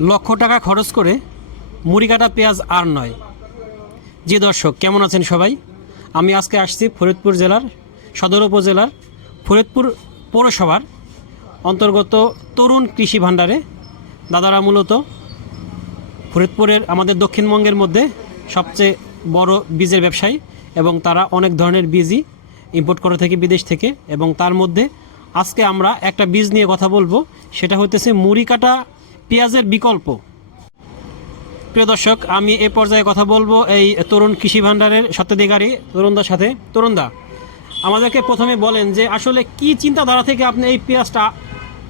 লক্ষ টাকা খরচ করে মুড়ি কাটা পেঁয়াজ আর নয়। জি দর্শক, কেমন আছেন সবাই? আমি আজকে আসছি ফরিদপুর জেলার, সদর উপজেলার, ফরিদপুর পৌরসভার অন্তর্গত তরুণ কৃষি ভাণ্ডারে। দাদারা মূলত ফরিদপুরের আমাদের দক্ষিণবঙ্গের মধ্যে সবচেয়ে বড় বীজের ব্যবসায়ী এবং তারা অনেক ধরনের বীজই ইম্পোর্ট করে থাকে বিদেশ থেকে এবং তার মধ্যে আজকে আমরা একটা বীজ নিয়ে কথা বলব। সেটা হইতেছে মুড়ি কাটা পেঁয়াজের বিকল্প। প্রিয় দর্শক আমি এ পর্যায়ে কথা বলব এই তরুণ কৃষি ভাণ্ডারের সত্যাধিকারী তরুণদার সাথে। তরুণদা আমাদেরকে প্রথমে বলেন যে আসলে কি চিন্তাধারা থেকে আপনি এই পেঁয়াজটা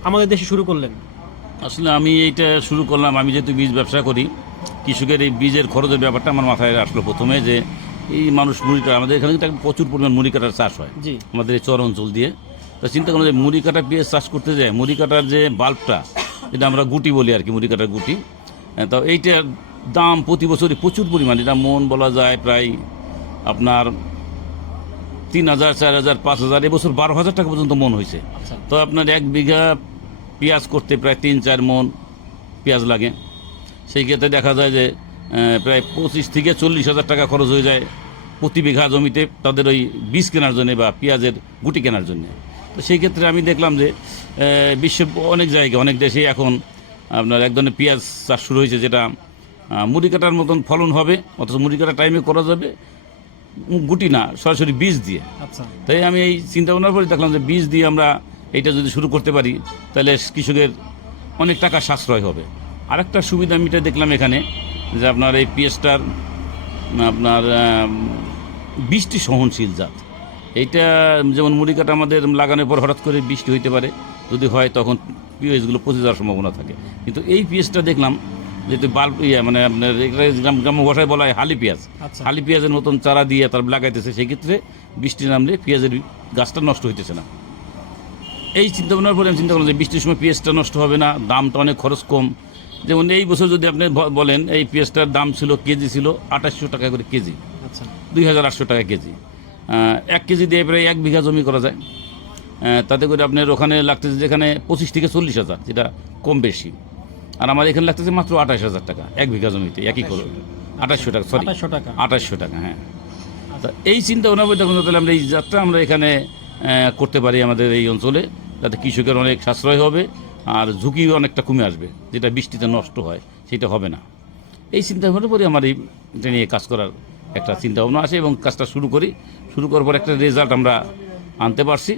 আমাদের দেশে শুরু করলেন? আসলে আমি এইটা শুরু করলাম আমি যেহেতু বীজ ব্যবসা করি কৃষকের এই বীজের খরচের ব্যাপারটা আমার মাথায় আসলো প্রথমে যে এই মানুষ মুড়ি কাটা আমাদের এখানে কিন্তু প্রচুর পরিমাণ মুড়ি কাটার চাষ হয়। আমাদের এই চর অঞ্চল দিয়ে। তা চিন্তা করলাম যে মুড়ি কাটা পেঁয়াজ চাষ করতে যায় মুড়ি কাটার যে বাল্বটা যেটা আমরা গুটি বলি আর কি মুড়ি কাটার গুটি। তো এইটার দাম প্রতি বছরই প্রচুর পরিমাণ। এটা মন বলা যায় প্রায় আপনার তিন হাজার চার হাজার পাঁচ হাজার। এবছর বারো হাজার টাকা পর্যন্ত মন হয়েছে। আচ্ছা। তো আপনার এক বিঘা পেঁয়াজ করতে প্রায় তিন চার মন পেঁয়াজ লাগে। সেই ক্ষেত্রে দেখা যায় যে প্রায় পঁচিশ থেকে চল্লিশ হাজার টাকা খরচ হয়ে যায় প্রতি বিঘা জমিতে তাদের ওই বীজ কেনার জন্যে বা পেঁয়াজের গুটি কেনার জন্য। তো সেই ক্ষেত্রে আমি দেখলাম যে আহ, বিশ্বের অনেক জায়গায় অনেক দেশে এখন আপনার এক ধরনের পেঁয়াজ চাষ শুরু হয়েছে যেটা মুড়ি কাটার মতন ফলন হবে অথচ মুড়ি কাটার টাইমে করা যাবে গুটি না সরাসরি বীজ দিয়ে। আচ্ছা। তাই আমি এই চিন্তা ভাবনার পরে দেখলাম যে বীজ দিয়ে আমরা এইটা যদি শুরু করতে পারি তাহলে কৃষকের অনেক টাকা সাশ্রয় হবে। আরেকটা সুবিধা আমি এটা দেখলাম এখানে যে আপনার এই পিএসটার আপনার বৃষ্টি সহনশীল জাত। এইটা যেমন মুড়ি কাটা আমাদের লাগানোর পর হঠাৎ করে বৃষ্টি হইতে পারে যদি হয় তখন পিএসগুলো পচে যাওয়ার সম্ভাবনা থাকে। কিন্তু এই পিএসটা দেখলাম যেহেতু বাল্ব ইয়ে মানে আপনার গ্রাম গ্রাম্য ভাষায় বলা হয় হালি পেঁয়াজ। আচ্ছা। হালি পেঁয়াজের মতন চারা দিয়ে তার লাগাইতেছে সেই ক্ষেত্রে বৃষ্টি নামলে পেঁয়াজের গাছটা নষ্ট হইতেছে না। এই চিন্তা ভাবনার পরে আমি চিন্তা করলাম যে বৃষ্টির সময় পেঁয়াজটা নষ্ট হবে না দামটা অনেক খরচ কম। যেমন এই বছর যদি আপনি বলেন এই পেঁয়াজটার দাম ছিল কেজি ছিল আঠাশশো টাকা করে কেজি। আচ্ছা। দুই হাজার আটশো টাকা কেজি। এক কেজি দিয়ে প্রায় এক বিঘা জমি করা যায়। তাতে করে আপনার ওখানে লাগতেছে যেখানে পঁচিশ থেকে চল্লিশ হাজার যেটা কম বেশি। আর আমার এখানে লাগতেছে মাত্র আঠাশ হাজার টাকা এক বিঘা জমিতে একই করে আঠাশশো টাকা সরি আঠাশশো টাকা। আঠাশশো টাকা হ্যাঁ। তা এই চিন্তা ভাবনা দেখুন তাহলে আমরা এই যাত্রা আমরা এখানে করতে পারি আমাদের এই অঞ্চলে যাতে কৃষকের অনেক সাশ্রয় হবে আর ঝুঁকিও অনেকটা কমে আসবে যেটা বৃষ্টিতে নষ্ট হয় সেটা হবে না। এই চিন্তা ভাবনার পরে আমার এই নিয়ে কাজ করার একটা চিন্তা ভাবনা আছে এবং কাজটা শুরু করি। শুরু করার পর একটা রেজাল্ট আমরা আনতে পারছি।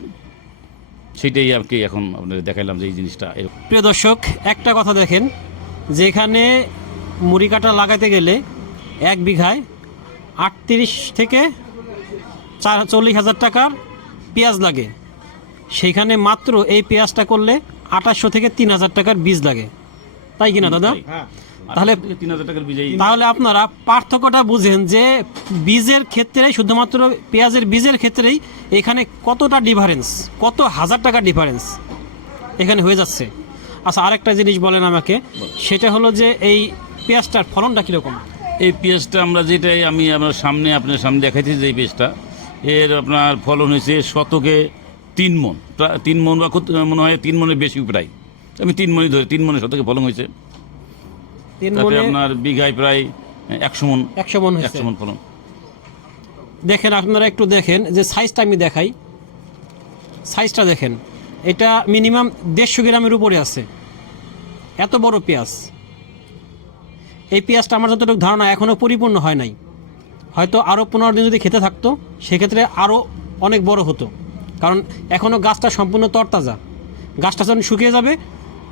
সেটাই আর কি এখন আপনাদের দেখাইলাম যে এই জিনিসটা এরকম। প্রিয় দর্শক একটা কথা দেখেন যেখানে মুড়ি কাটা লাগাতে গেলে এক বিঘায় আটত্রিশ থেকে চার চল্লিশ হাজার টাকার পেঁয়াজ লাগে। সেইখানে মাত্র এই পেঁয়াজটা করলে আঠাশশো থেকে তিন হাজার টাকার বীজ লাগে। তাই কিনা দাদা? তাহলে তিন হাজার টাকার বিজয়ী। তাহলে আপনারা পার্থক্যটা বুঝেন যে বীজের ক্ষেত্রে শুধুমাত্র পেঁয়াজের বীজের ক্ষেত্রেই এখানে কতটা ডিফারেন্স কত হাজার টাকা ডিফারেন্স এখানে হয়ে যাচ্ছে। আচ্ছা আরেকটা জিনিস বলেন আমাকে সেটা হলো যে এই পেঁয়াজটার ফলনটা কীরকম? এই পেঁয়াজটা আমরা যেটাই আমি আপনার সামনে আপনার সামনে দেখাইছি যে এই পেঁয়াজটা এর আপনার ফলন হয়েছে শতকে তিন মন তিন মন বা মনে হয় তিন মনের বেশি প্রায়। আমি তিন মনই ধরে তিন মনের শতকে ফলন হয়েছে। তিন মনে আপনার বিঘায় প্রায় একশো মন একশো মন একশো মন ফলন। দেখেন আপনারা একটু দেখেন যে সাইজটা আমি দেখাই। সাইজটা দেখেন এটা মিনিমাম দেড়শো গ্রামের উপরে আছে। এত বড় পেঁয়াজ। এই পেঁয়াজটা আমার যতটুকু ধারণা এখনও পরিপূর্ণ হয় নাই। হয়তো আরও পনেরো দিন যদি খেতে থাকতো সেক্ষেত্রে আরও অনেক বড় হতো। কারণ এখনও গাছটা সম্পূর্ণ তরতাজা। গাছটা যখন শুকিয়ে যাবে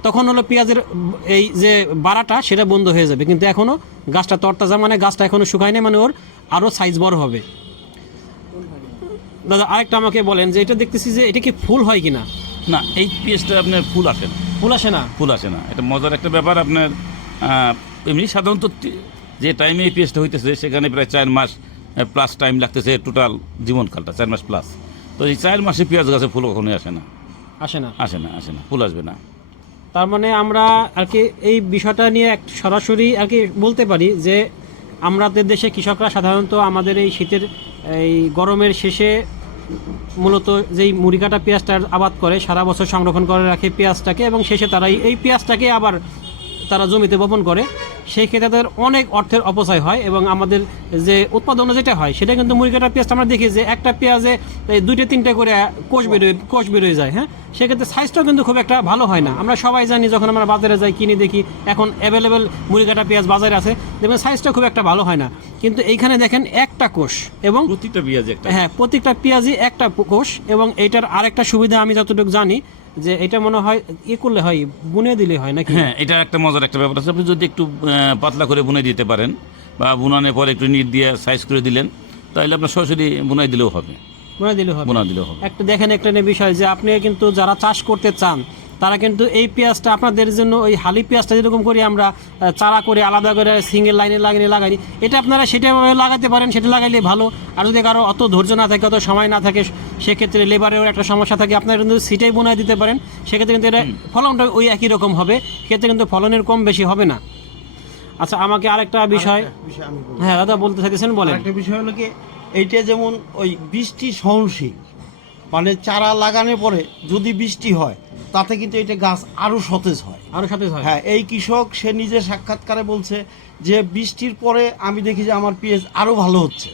তখন হলো পেঁয়াজের এই যে বাড়াটা সেটা বন্ধ হয়ে যাবে। কিন্তু এখনও গাছটা তরতাজা মানে গাছটা এখনও শুকায় নাই মানে ওর আরও সাইজ বড় হবে। দাদা আরেকটা আমাকে বলেন যে এটা দেখতেছি যে এটা কি ফুল হয় কিনা? না না এই পেঁয়াজটা আপনার ফুল আসে না। ফুল আসে না? ফুল আসে না। এটা মজার একটা ব্যাপার আপনার এমনি সাধারণত যে টাইমে এই পেঁয়াজটা হইতেছে সেখানে প্রায় চার মাস প্লাস টাইম লাগতেছে টোটাল জীবনকালটা চার মাস প্লাস তো এই চার মাসে পেঁয়াজ গাছে ফুল কখনোই আসে না। আসে না? আসে না আসে না ফুল আসবে না। তার মানে আমরা আর কি এই বিষয়টা নিয়ে এক সরাসরি আর কি বলতে পারি যে আমাদের দেশে কৃষকরা সাধারণত আমাদের এই শীতের, এই গরমের শেষে মূলত যেই মুড়ি কাটা পেঁয়াজটার আবাদ করে, সারা বছর সংরক্ষণ করে রাখে পেঁয়াজটাকে এবং শেষে তারা এই পেঁয়াজটাকে আবার তারা জমিতে বপন করে সেই ক্ষেত্রে তাদের অনেক অর্থের অপচয় হয় এবং আমাদের যে উৎপাদন যেটা হয় সেটা কিন্তু কাটা পেঁয়াজটা আমরা দেখি যে একটা পেঁয়াজে এই দুইটা তিনটে করে কোষ বেরোয় কোষ বেরোয় যায় হ্যাঁ? সেক্ষেত্রে সাইজটাও কিন্তু খুব একটা ভালো হয় না। আমরা সবাই জানি যখন আমরা বাজারে যাই কিনে দেখি এখন অ্যাভেলেবেল মুড়ি কাটা পেঁয়াজ বাজারে আছে দেখবেন সাইজটা খুব একটা ভালো হয় না। কিন্তু এইখানে দেখেন একটা কোষ এবং প্রতিটা পেঁয়াজ একটা হ্যাঁ প্রত্যেকটা পেঁয়াজই একটা কোষ এবং এটার আরেকটা সুবিধা আমি যতটুকু জানি যে এটা মনে হয় ই করলে হয় বুনে দিলে হয় নাকি? হ্যাঁ এটা একটা মজার একটা ব্যাপার আছে। আপনি যদি একটু পাতলা করে বুনে দিতে পারেন বা বুনানোর পরে একটু নিট দিয়ে সাইজ করে দিলেন তাহলে আপনার সরাসরি বুনাই দিলেও হবে। বুনাই দিলেও হবে। বুনা দিলেও হবে। একটা দেখেন একটা বিষয় যে আপনি কিন্তু যারা চাষ করতে চান তারা কিন্তু এই পেঁয়াজটা আপনাদের জন্য ওই হালি পেঁয়াজটা যেরকম করি আমরা চারা করে আলাদা করে সিঙ্গেল লাইনে লাগিয়ে লাগাই এটা আপনারা সেটাভাবে লাগাতে পারেন সেটা লাগাইলে ভালো। আর যদি কারও অত ধৈর্য না থাকে অত সময় না থাকে সেক্ষেত্রে লেবারের একটা সমস্যা থাকে আপনারা কিন্তু সিটাই বোনায় দিতে পারেন। সেক্ষেত্রে কিন্তু এটা ফলনটা ওই একই রকম হবে সেক্ষেত্রে কিন্তু ফলনের কম বেশি হবে না। আচ্ছা আমাকে আরেকটা বিষয়। হ্যাঁ দাদা বলতে চাইতেছেন বলেন। একটা বিষয় হলো কি এইটা যেমন ওই বৃষ্টি সহনশীল মানে চারা লাগানোর পরে যদি বৃষ্টি হয় তাতে কিন্তু এটা গাছ আরও সতেজ হয়। আরও সতেজ হয়। হ্যাঁ এই কৃষক সে নিজে সাক্ষাৎকারে বলছে যে বৃষ্টির পরে আমি দেখি যে আমার পেঁয়াজ আরও ভালো হচ্ছে।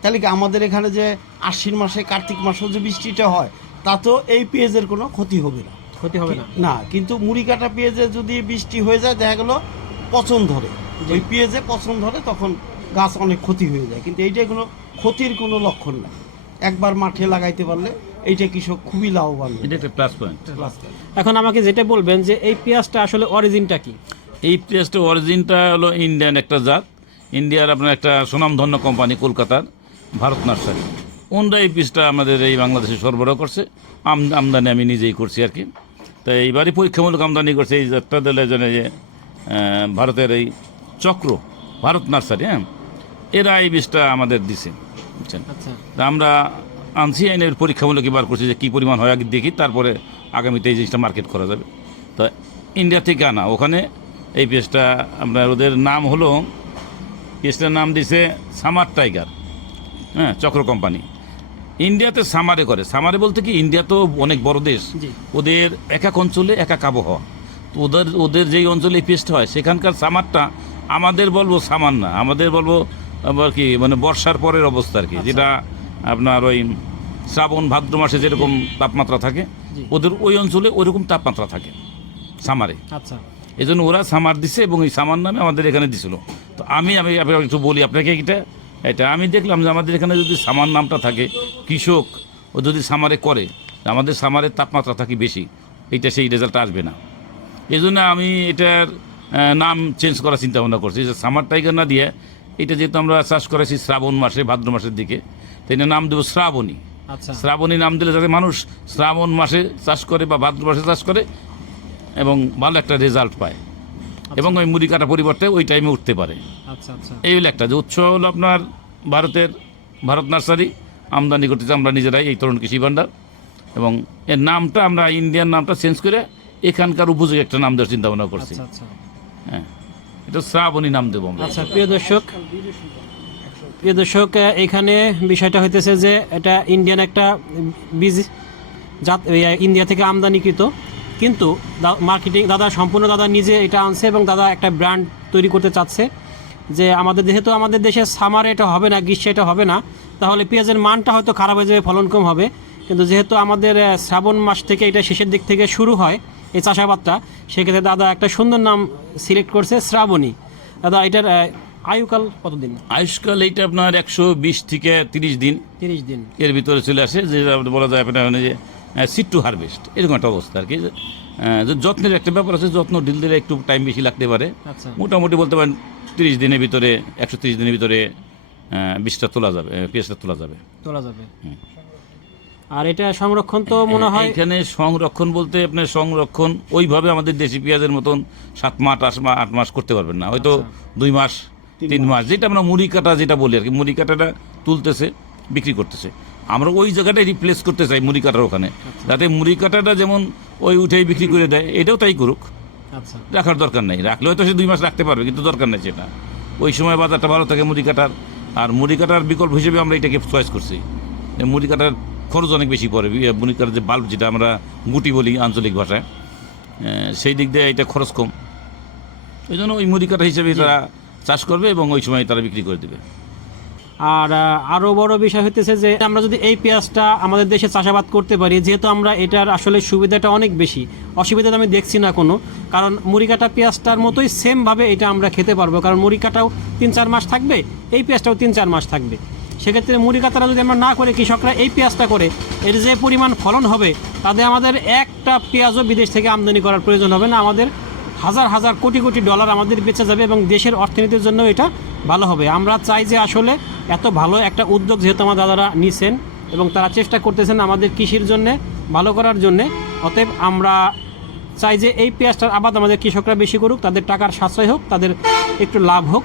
তাহলে কি আমাদের এখানে যে আশ্বিন মাসে কার্তিক মাসেও যে বৃষ্টিটা হয় তাতেও এই পেঁয়াজের কোনো ক্ষতি হবে না। ক্ষতি হবে না। না কিন্তু মুড়ি কাটা পেঁয়াজে যদি বৃষ্টি হয়ে যায় দেখা গেলো পচন ধরে। ওই পেঁয়াজে পচন ধরে তখন গাছ অনেক ক্ষতি হয়ে যায়। কিন্তু এইটা কোনো ক্ষতির কোনো লক্ষণ না একবার মাঠে লাগাইতে পারলে এইটা কৃষক খুবই লাভবান এটা একটা প্লাস পয়েন্ট এখন আমাকে যেটা বলবেন যে এই পেঁয়াজটা আসলে অরিজিনটা কি? এই পেঁয়াজটা অরিজিনটা হলো ইন্ডিয়ান একটা জাত। ইন্ডিয়ার আপনার একটা সুনামধন্য কোম্পানি কলকাতার ভারত নার্সারি। ওনরা এই পিসটা আমাদের এই বাংলাদেশে সরবরাহ করছে। আম- আমদানি আমি নিজেই করছি আর কি। তো এইবারই পরীক্ষামূলক আমদানি করছে। এই জাতটা দিলে জানে যে ভারতের এই চক্র ভারত নার্সারি হ্যাঁ? এরা এই বীজটা আমাদের দিছে বুঝছেন? আচ্ছা। তা আমরা আনছি আইনের পরীক্ষামূলক এবার করছি যে কী পরিমাণ হয় আগে দেখি তারপরে আগামীতে এই জিনিসটা মার্কেট করা যাবে। তো ইন্ডিয়া থেকে আনা। ওখানে এই পেজটা আপনার ওদের নাম হলো পেজটার নাম দিছে সামার টাইগার হ্যাঁ চক্র কোম্পানি। ইন্ডিয়াতে সামারে করে। সামারে বলতে কি ইন্ডিয়া তো অনেক বড় দেশ। ওদের এক এক অঞ্চলে এক এক আবহাওয়া। তো ওদের ওদের যেই অঞ্চলে এই পেস্ট হয় সেখানকার সামারটা আমাদের বলব সামার না। আমাদের বলব আবার কি মানে বর্ষার পরের অবস্থা আর কি যেটা আপনার ওই শ্রাবণ ভাদ্র মাসে যেরকম তাপমাত্রা থাকে ওদের ওই অঞ্চলে ওইরকম তাপমাত্রা থাকে সামারে। আচ্ছা। এই জন্য ওরা সামার দিছে এবং এই সামার নামে আমাদের এখানে দিছিল। তো আমি আমি একটু বলি আপনাকে এটা এটা আমি দেখলাম যে আমাদের এখানে যদি সামার নামটা থাকে কৃষক ও যদি সামারে করে আমাদের সামারের তাপমাত্রা থাকে বেশি এইটা সেই রেজাল্ট আসবে না। এই জন্য আমি এটার নাম চেঞ্জ করার চিন্তা ভাবনা করছি যে সামার টাইগার না দিয়ে এটা যেহেতু আমরা চাষ করেছি শ্রাবণ মাসে ভাদ্র মাসের দিকে তো এটা নাম দেবো শ্রাবণী। আচ্ছা। শ্রাবণী নাম দিলে যাতে মানুষ শ্রাবণ মাসে চাষ করে বা ভাদ্র মাসে চাষ করে এবং ভালো একটা রেজাল্ট পায়। এবং ওই মুড়ি কাটা পরিবর্তে ওই টাইমে উঠতে পারে। আচ্ছা আচ্ছা। এই হলো একটা যে উৎস হলো আপনার ভারতের ভারত নার্সারি। আমদানি করতেছে আমরা নিজেরাই এই তরুণ কৃষি ভাণ্ডার এবং এর নামটা আমরা ইন্ডিয়ান নামটা চেঞ্জ করে এখানকার উপযোগী একটা নাম দেওয়ার চিন্তা ভাবনা করছি। আচ্ছা আচ্ছা। হ্যাঁ। এটা শ্রাবণী নাম দেবো আমরা। আচ্ছা প্রিয় দর্শক প্রিয় দর্শক এখানে বিষয়টা হইতেছে যে এটা ইন্ডিয়ান একটা বীজ জাত ইন্ডিয়া থেকে আমদানিকৃত। কিন্তু মার্কেটিং দাদা, সম্পূর্ণ দাদা নিজে এটা আনছে এবং দাদা একটা ব্র্যান্ড তৈরি করতে চাচ্ছে যে আমাদের, যেহেতু আমাদের দেশে সামারে এটা হবে না, গ্রীষ্মে এটা হবে না, তাহলে পেঁয়াজের মানটা হয়তো খারাপ হয়ে যাবে, ফলন কম হবে। কিন্তু যেহেতু আমাদের শ্রাবণ মাস থেকে এটা শেষের দিক থেকে শুরু হয় এই চাষাবাদটা, সেক্ষেত্রে দাদা একটা সুন্দর নাম সিলেক্ট করছে শ্রাবণী। দাদা, এটার আয়ুকাল কতদিন? আয়ুষ্কাল এইটা আপনার একশো বিশ থেকে তিরিশ দিন। তিরিশ দিন। এর ভিতরে চলে আসে যে বলা যায় আপনার যে সিট টু হারভেস্ট এরকম একটা অবস্থা আর কি। যে, যত্নের একটা ব্যাপার আছে যত্ন ঢিল দিলে একটু টাইম বেশি লাগতে পারে। আচ্ছা। মোটামুটি বলতে পারেন তিরিশ দিনের ভিতরে একশো তিরিশ দিনের ভিতরে বীজটা তোলা যাবে পেঁয়াজটা তোলা যাবে। তোলা যাবে। আর এটা সংরক্ষণ তো মনে হয় এখানে সংরক্ষণ বলতে আপনার সংরক্ষণ ওইভাবে আমাদের দেশি পেঁয়াজের মতন সাত মাস আট মাস আট মাস করতে পারবেন না। হয়তো দুই মাস তিন মাস। যেটা আমরা মুড়ি কাটা যেটা বলি আর কি মুড়ি কাটাটা তুলতেছে বিক্রি করতেছে। আমরা ওই জায়গাটাই রিপ্লেস করতে চাই মুড়ি কাটার ওখানে। যাতে মুড়ি কাটাটা যেমন ওই উঠেই বিক্রি করে দেয় এটাও তাই করুক। আচ্ছা। রাখার দরকার নেই। রাখলে হয়তো সে দুই মাস রাখতে পারবে কিন্তু দরকার নেই সেটা। ওই সময় বাজারটা ভালো থাকে মুড়ি কাটার। আর মুড়ি কাটার বিকল্প হিসেবে আমরা এটাকে চয়েস করছি। মুড়ি কাটার খরচ অনেক বেশি পড়ে। মুড়ি কাটার যে বাল্ব যেটা আমরা গুটি বলি আঞ্চলিক ভাষায় সেই দিক দিয়ে এটা খরচ কম। ওই জন্য ওই মুড়ি কাটা হিসেবে তারা চাষ করবে এবং ওই সময় তারা বিক্রি করে দেবে। আর আহ, আরও বড় বিষয় হতেছে যে আমরা যদি এই পেঁয়াজটা আমাদের দেশে চাষাবাদ করতে পারি যেহেতু আমরা এটার আসলে সুবিধাটা অনেক বেশি অসুবিধাটা আমি দেখছি না কোনো। কারণ মুড়ি কাটা পেঁয়াজটার মতোই সেমভাবে এটা আমরা খেতে পারব কারণ মুড়ি কাটাও তিন চার মাস থাকবে এই পেঁয়াজটাও তিন চার মাস থাকবে। সেক্ষেত্রে মুড়ি কাটাটা যদি আমরা না করে কৃষকরা এই পেঁয়াজটা করে এর যে পরিমাণ ফলন হবে তাতে আমাদের একটা পেঁয়াজও বিদেশ থেকে আমদানি করার প্রয়োজন হবে না আমাদের। হাজার হাজার কোটি কোটি ডলার আমাদের বেঁচে যাবে এবং দেশের অর্থনীতির জন্য এটা ভালো হবে। আমরা চাই যে আসলে এত ভালো একটা উদ্যোগ যেহেতু আমার দাদারা নিছেন এবং তারা চেষ্টা করতেছেন আমাদের কৃষির জন্য ভালো করার জন্য। অতএব আমরা চাই যে এই পেঁয়াজটার আবাদ আমাদের কৃষকরা বেশি করুক তাদের টাকার সাশ্রয় হোক তাদের একটু লাভ হোক।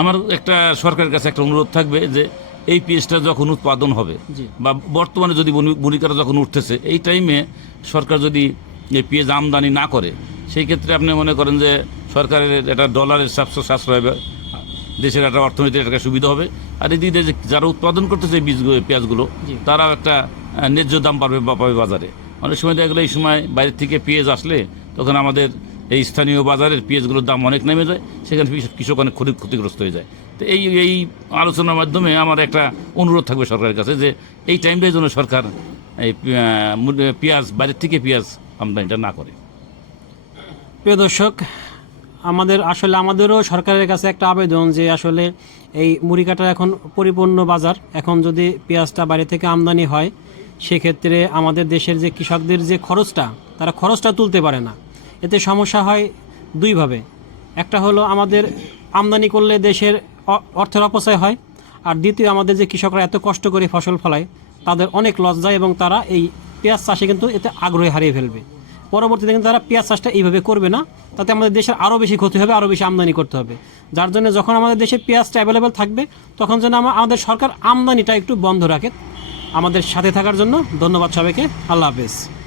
আমার একটা সরকারের কাছে একটা অনুরোধ থাকবে যে এই পেঁয়াজটা যখন উৎপাদন হবে। বা বর্তমানে যদি বুনিকাটা যখন উঠতেছে এই টাইমে সরকার যদি এই পেঁয়াজ আমদানি না করে সেই ক্ষেত্রে আপনি মনে করেন যে সরকারের একটা ডলারের সাশ্রয় সাশ্রয় হবে দেশের একটা অর্থনীতির একটা সুবিধা হবে। আর এদিকে যে যারা উৎপাদন করতেছে বীজগুলো পেঁয়াজগুলো তারাও একটা ন্যায্য দাম পাবে বা পাবে বাজারে। অনেক সময় দেখা গেলো এই সময় বাইরের থেকে পেঁয়াজ আসলে তখন আমাদের এই স্থানীয় বাজারের পেঁয়াজগুলোর দাম অনেক নেমে যায় সেখানে কৃষক- কৃষক অনেক ক্ষতি ক্ষতিগ্রস্ত হয়ে যায়। তো এই এই আলোচনার মাধ্যমে আমার একটা অনুরোধ থাকবে সরকারের কাছে যে এই টাইমটাই যেন সরকার এই পেঁয়াজ বাইরের থেকে পেঁয়াজ আমদানিটা না করে। প্রিয় দর্শক, আমাদের আসলে আমাদেরও সরকারের কাছে একটা আবেদন যে আসলে এই মুড়ি কাটার এখন পরিপূর্ণ বাজার। এখন যদি পেঁয়াজটা বাইরে থেকে আমদানি হয়, সেক্ষেত্রে আমাদের দেশের যে কৃষকদের যে খরচটা, তারা খরচটা তুলতে পারে না। এতে সমস্যা হয় দুইভাবে। একটা হলো আমাদের আমদানি করলে দেশের অর্থের অপচয় হয়। আর দ্বিতীয়, আমাদের যে কৃষকরা এত কষ্ট করে ফসল ফলায়, তাদের অনেক লস যায় এবং তারা এই পেঁয়াজ চাষে কিন্তু এতে আগ্রহী হারিয়ে ফেলবে। পরবর্তীতে কিন্তু তারা পেঁয়াজ চাষটা এইভাবে করবে না, তাতে আমাদের দেশের আরও বেশি ক্ষতি হবে, আরও বেশি আমদানি করতে হবে। যার জন্য যখন আমাদের দেশে পেঁয়াজটা অ্যাভেলেবেল থাকবে, তখন যেন আমা- আমাদের সরকার আমদানিটা একটু বন্ধ রাখে। আমাদের সাথে থাকার জন্য ধন্যবাদ সবাইকে। আল্লাহ হাফেজ।